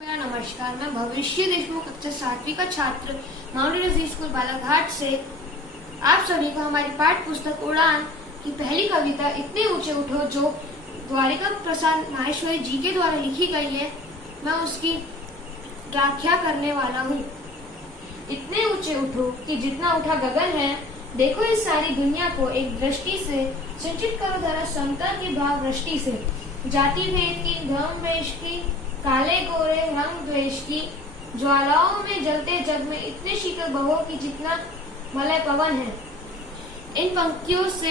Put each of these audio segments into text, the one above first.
मेरा नमस्कार। मैं भविष्य देशमुख कक्षा 7वीं का छात्र माउंट अजीज स्कूल बालाघाट से आप सभी को हमारी पाठ्य पुस्तक उड़ान की पहली कविता इतने ऊंचे उठो, जो द्वारिका प्रसाद माहेश्वरी जी के द्वारा लिखी गई है, मैं उसकी व्याख्या करने वाला हूँ। इतने ऊंचे उठो कि जितना उठा गगन है, देखो इस सारी दुनिया को एक दृष्टि से, सिंचित करो जरा समता की भाव वृष्टि से। जाति भेद की, धर्म वेश की, काले गोरे रंग द्वेष की, ज्वालाओं में जलते जग में इतने शीतल बहो कि जितना मलय पवन है। इन पंक्तियों से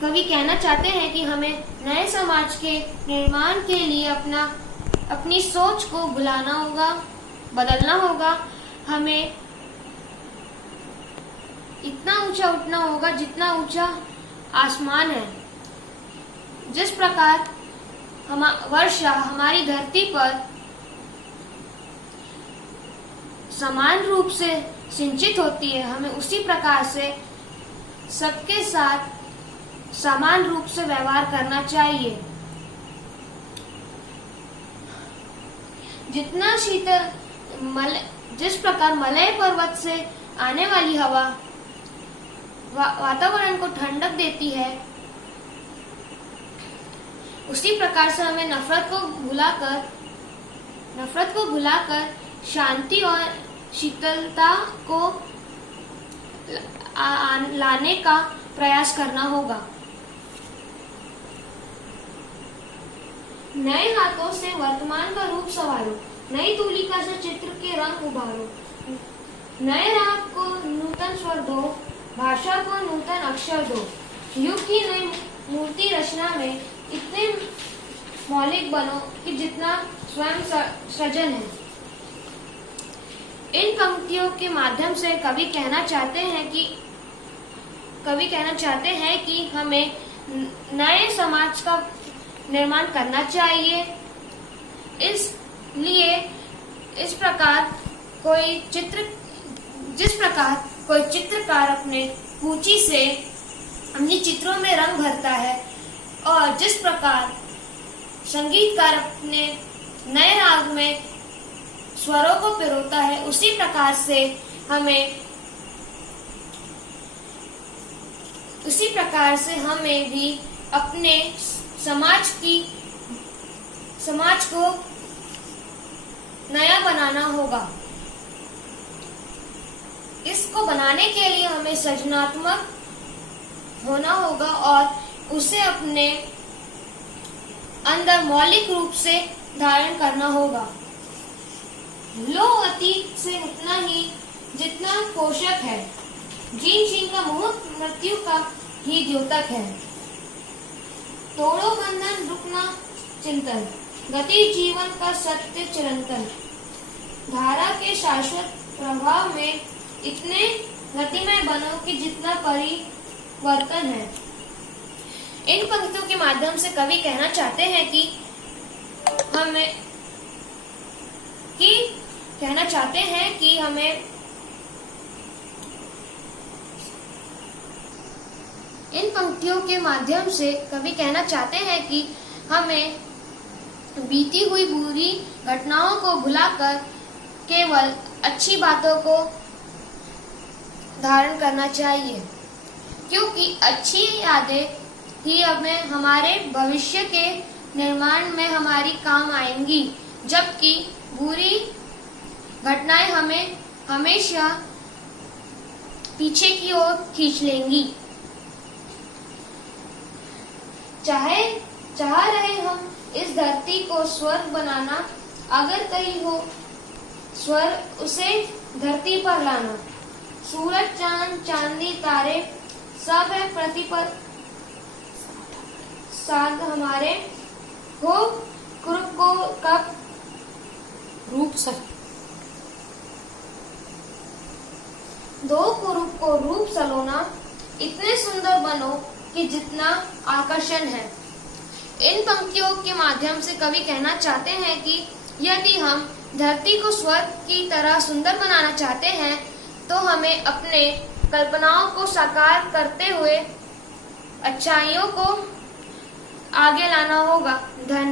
कवि कहना चाहते हैं कि हमें नए समाज के निर्माण के लिए अपनी सोच को बुलाना होगा, बदलना होगा। हमें इतना ऊंचा उठना होगा जितना ऊंचा आसमान है। जिस प्रकार वर्षा हमारी धरती पर समान रूप से सिंचित होती है, हमें उसी प्रकार से सबके साथ समान रूप से व्यवहार करना चाहिए। जितना शीतल जिस प्रकार मलय पर्वत से आने वाली हवा वातावरण को ठंडक देती है, उसी प्रकार से हमें नफरत को भुलाकर शांति और शीतलता को लाने का प्रयास करना होगा। नए हाथों से वर्तमान का रूप संवारो, नई तुलिका से चित्र के रंग उभारो। नए राग को नूतन स्वर दो, भाषा को नूतन अक्षर दो। युग की नई मूर्ति रचना में इतने मौलिक बनो कि जितना स्वयं सृजन है। इन पंक्तियों के माध्यम से कवि कहना चाहते हैं कि हमें नए समाज का निर्माण करना चाहिए। इसलिए जिस प्रकार कोई चित्रकार अपने कूची से अपने चित्रों में रंग भरता है, और जिस प्रकार संगीतकार अपने नए राग में स्वरों को पिरोता है, उसी प्रकार हमें भी अपने समाज को नया बनाना होगा। इसको बनाने के लिए हमें सृजनात्मक होना होगा और उसे अपने अंदर मौलिक रूप से धारण करना होगा। लो अतीत से उतना ही जितना पोषक है, जीन शीन का मुहूर्त मृत्यु का ही द्योतक है। तोड़ो बंधन रुकना चिंतन, गति जीवन का सत्य चिरंतन। धारा के शाश्वत प्रभाव में इतने गतिमय बनो कि जितना परिवर्तन है। इन पंक्तियों के माध्यम से कवि कहना चाहते हैं कि हमें इन पंक्तियों के माध्यम से कवि कहना चाहते हैं कि हमें बीती हुई बुरी घटनाओं को भुलाकर केवल अच्छी बातों को धारण करना चाहिए, क्योंकि अच्छी यादें ही हमें हमारे भविष्य के निर्माण में हमारी काम आएंगी, जबकि बुरी घटनाएं हमें हमेशा पीछे की ओर खींच लेंगी। चाह रहे हम इस धरती को स्वर्ग बनाना, अगर कहीं हो स्वर्ग उसे धरती पर लाना। सूरज चांद चांदी तारे सब है पृथ्वी पर साध हमारे, हो कुरूप को कब रूप दो कुरूप को रूप सलोना। इतने सुंदर बनो कि जितना आकर्षण है। इन पंक्तियों के माध्यम से कवि कहना चाहते हैं कि यदि हम धरती को स्वर्ग की तरह सुंदर बनाना चाहते हैं, तो हमें अपने कल्पनाओं को साकार करते हुए अच्छाइयों को आगे लाना होगा। धन्यवाद।